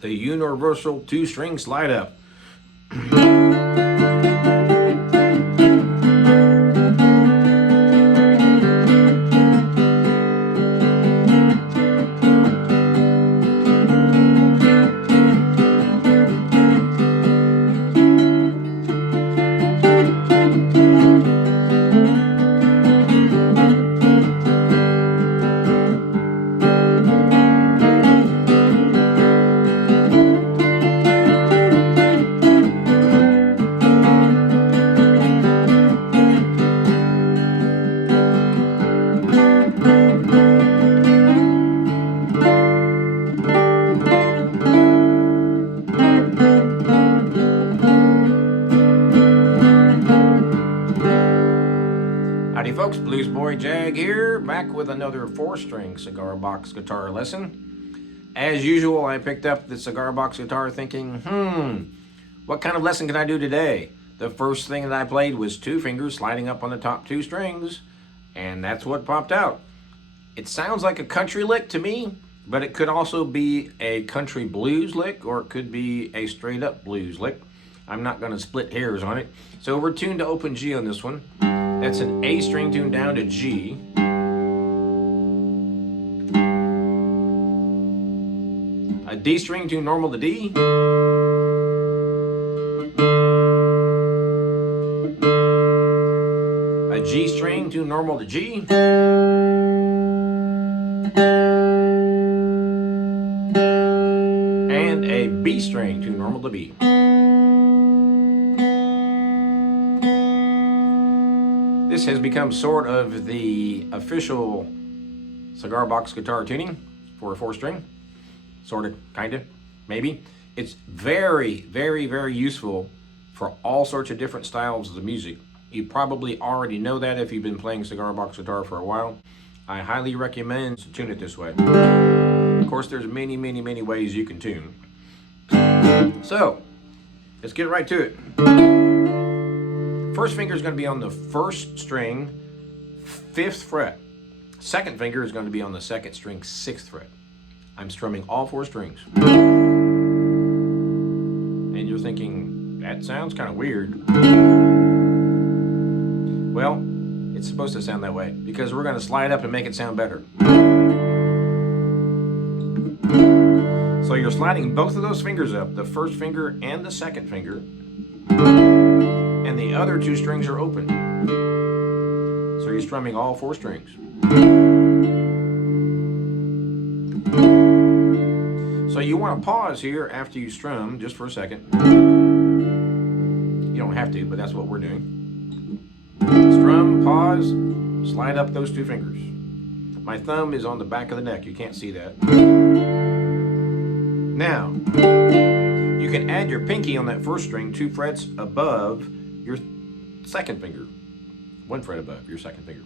the universal 2-string slide up. Howdy folks, Bluesboy Jag here, back with another 4-string cigar box guitar lesson. As usual, I picked up the cigar box guitar thinking, what kind of lesson can I do today? The first thing that I played was 2 fingers sliding up on the top 2 strings, and that's what popped out. It sounds like a country lick to me, but it could also be a country blues lick, or it could be a straight up blues lick. I'm not going to split hairs on it. So we're tuned to open G on this one. That's an A string tuned down to G. A D string tuned normal to D. A G string tuned normal to G. And a B string tuned normal to B. This has become sort of the official cigar box guitar tuning for a 4-string. Sort of, kind of, maybe. It's very, very, very useful for all sorts of different styles of music. You probably already know that if you've been playing cigar box guitar for a while. I highly recommend to tune it this way. Of course, there's many, many, many ways you can tune. So, let's get right to it. First finger is going to be on the 1st string, 5th fret. Second finger is going to be on the 2nd string, 6th fret. I'm strumming all 4 strings. And you're thinking, that sounds kind of weird. Well, it's supposed to sound that way because we're going to slide up and make it sound better. So you're sliding both of those fingers up, the 1st finger and the 2nd finger. And the other 2 strings are open. So you're strumming all 4 strings. So you want to pause here after you strum just for a second. You don't have to, but that's what we're doing. Strum, pause, slide up those 2 fingers. My thumb is on the back of the neck. You can't see that. Now, you can add your pinky on that 1st string 2 frets above your 2nd finger. 1 fret above your 2nd finger.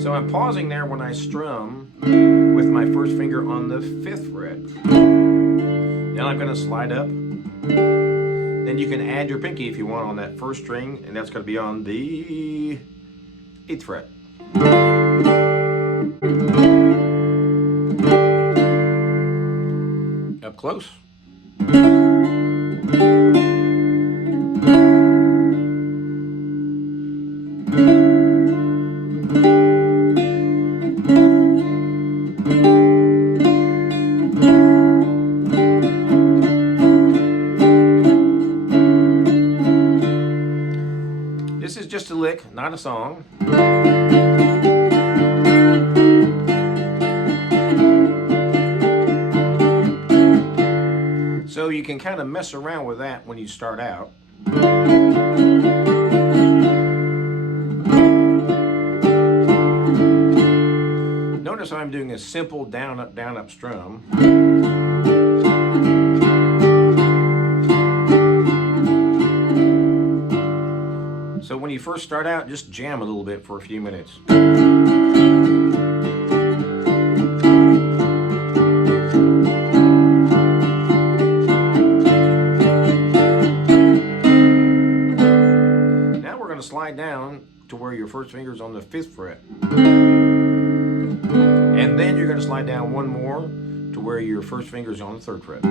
So I'm pausing there when I strum with my 1st finger on the 5th fret. Then I'm going to slide up. Then you can add your pinky if you want on that 1st string, and that's going to be on the 8th fret. Up close. This is just a lick, not a song. So you can kind of mess around with that when you start out. Notice I'm doing a simple down, up strum. So when you first start out, just jam a little bit for a few minutes. Now we're going to slide down to where your first finger is on the 5th fret. And then you're going to slide down one more to where your first finger is on the 3rd fret.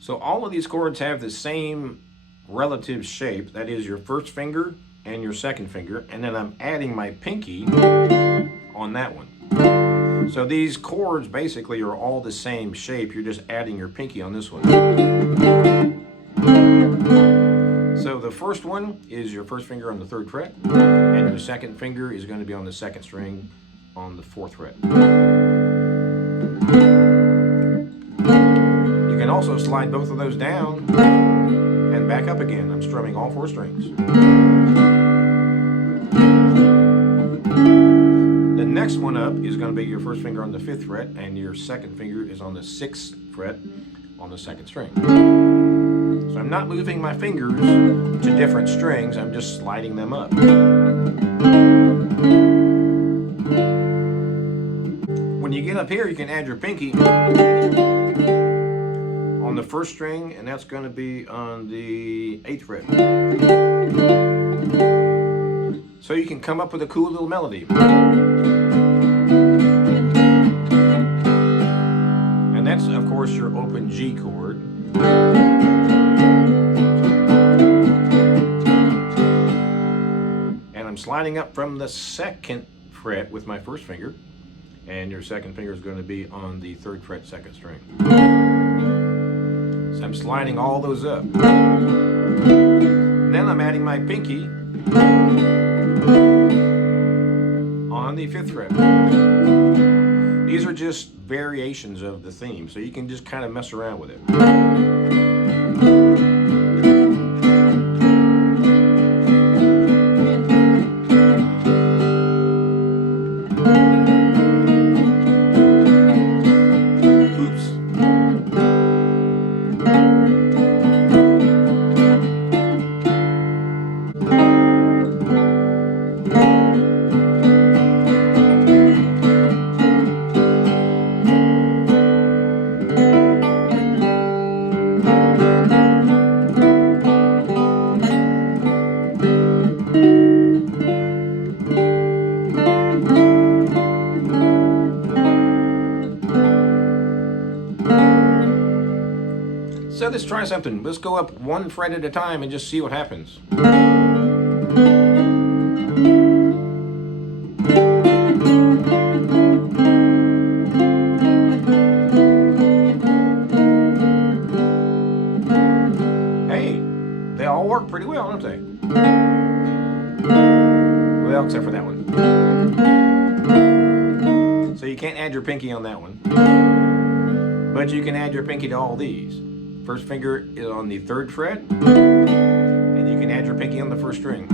So, all of these chords have the same relative shape. That is your first finger and your 2nd finger, and then I'm adding my pinky on that one. So these chords basically are all the same shape. You're just adding your pinky on this one. So the first one is your first finger on the 3rd fret, and your 2nd finger is going to be on the 2nd string on the 4th fret. You can also slide both of those down and back up again. I'm strumming all 4 strings. The next one up is going to be your first finger on the 5th fret, and your 2nd finger is on the 6th fret on the 2nd string. So I'm not moving my fingers to different strings, I'm just sliding them up. When you get up here, you can add your pinky on the 1st string, and that's going to be on the 8th fret. So you can come up with a cool little melody. And that's, of course, your open G chord. And I'm sliding up from the 2nd fret with my first finger, and your 2nd finger is going to be on the 3rd fret 2nd string. So I'm sliding all those up. Then I'm adding my pinky on the 5th fret. These are just variations of the theme, so you can just kind of mess around with it. So let's try something. Let's go up 1 fret at a time and just see what happens. Hey, they all work pretty well, don't they? Well, except for that one. So you can't add your pinky on that one. But you can add your pinky to all these. First finger is on the 3rd fret, and you can add your pinky on the 1st string.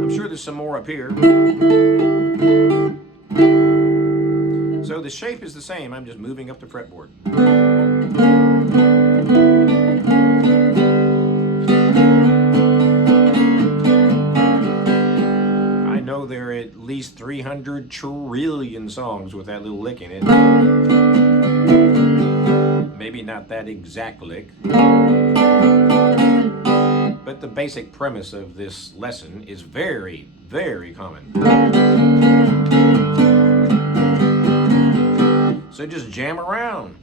I'm sure there's some more up here. So the shape is the same, I'm just moving up the fretboard. There are at least 300 trillion songs with that little lick in it. Maybe not that exact lick, but the basic premise of this lesson is very, very common. So just jam around.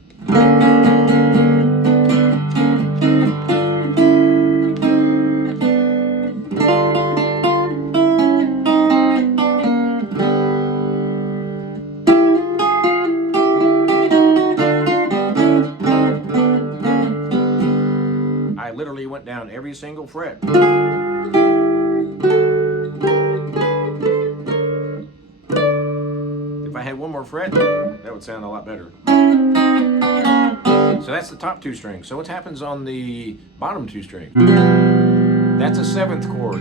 Literally went down every single fret. If I had one more fret, that would sound a lot better. So that's the top 2 strings. So what happens on the bottom 2 strings? That's a 7th chord.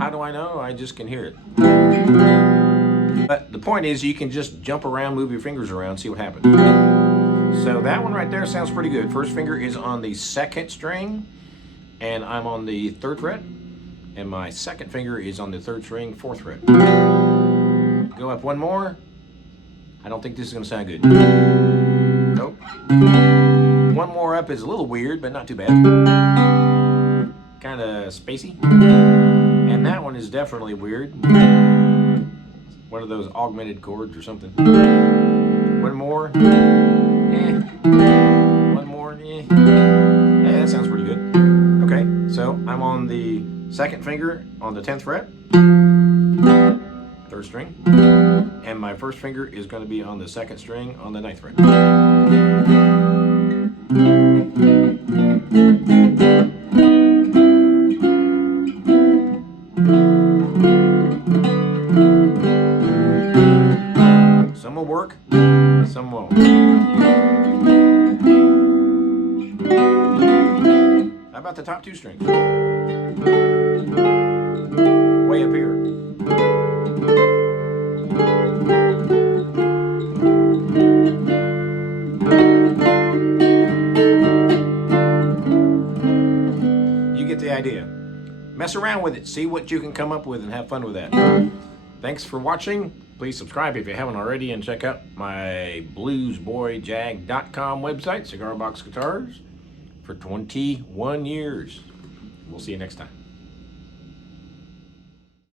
How do I know? I just can hear it. But the point is, you can just jump around, move your fingers around, see what happens. So that one right there sounds pretty good. First finger is on the 2nd string, and I'm on the 3rd fret. and my second finger is on the 3rd string, 4th fret. Go up one more. I don't think this is going to sound good. Nope. One more up is a little weird, but not too bad. Kind of spacey. And that one is definitely weird. One of those augmented chords or something. One more. One more. Hey, that sounds pretty good. Okay, so I'm on the 2nd finger on the 10th fret, 3rd string, and my 1st finger is going to be on the 2nd string on the 9th fret. Some will work, some won't. How about the top 2 strings? Way up here. You get the idea. Mess around with it, see what you can come up with, and have fun with that. Thanks for watching. Please subscribe if you haven't already, and check out my bluesboyjag.com website, Cigar Box Guitars, for 21 years. We'll see you next time.